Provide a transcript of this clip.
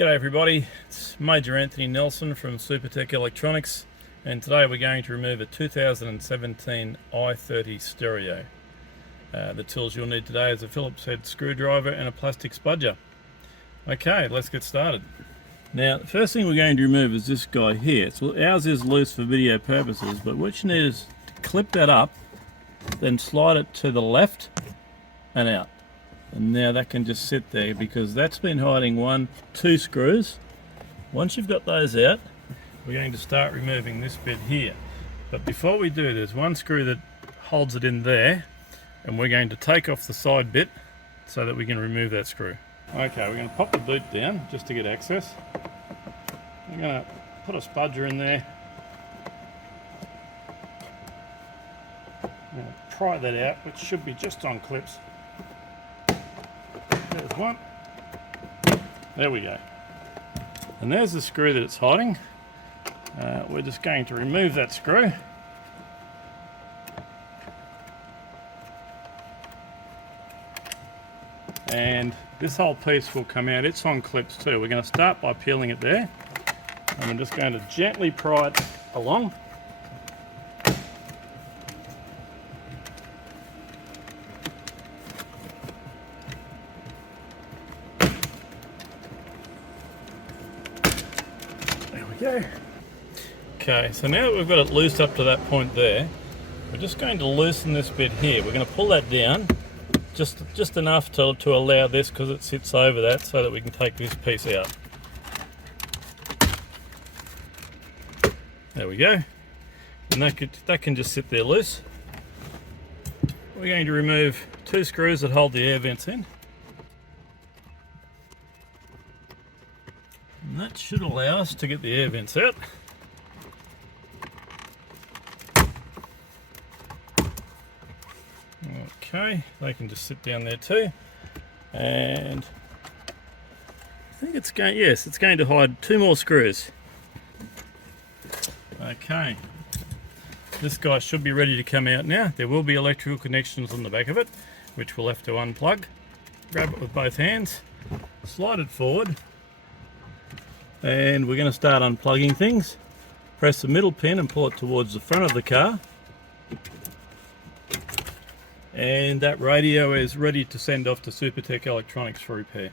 G'day everybody, it's Major Anthony Nelson from Supertech Electronics, and today we're going to remove a 2017 i30 stereo. The tools you'll need today is a Phillips head screwdriver and a plastic spudger. Okay, let's get started. Now the first thing we're going to remove is this guy here. So ours is loose for video purposes, but what you need is to clip that up, then slide it to the left and out. And now that can just sit there because that's been hiding two screws. Once you've got those out, we're going to start removing this bit here. But before we do, there's one screw that holds it in there, and we're going to take off the side bit so that we can remove that screw. Okay, we're going to pop the boot down just to get access. We're going to put a spudger in there. I'm going to pry that out, which should be just on clips. There's one. There we go. And there's the screw that it's hiding. We're just going to remove that screw. And this whole piece will come out. It's on clips too. We're going to start by peeling it there. And I'm just going to gently pry it along. Go. Okay, so now that we've got it loose up to that point there, we're just going to loosen this bit here. We're going to pull that down just enough to allow this, because it sits over that, so that we can take this piece out. There we go. And that can just sit there loose. We're going to remove two screws that hold the air vents in. And that should allow us to get the air vents out. Okay, they can just sit down there too. And I think it's going, yes, it's going to hide two more screws. Okay, this guy should be ready to come out now. There will be electrical connections on the back of it, which we'll have to unplug. Grab it with both hands, slide it forward. And we're going to start unplugging things. Press the middle pin and pull it towards the front of the car. And that radio is ready to send off to Supertech Electronics for repair.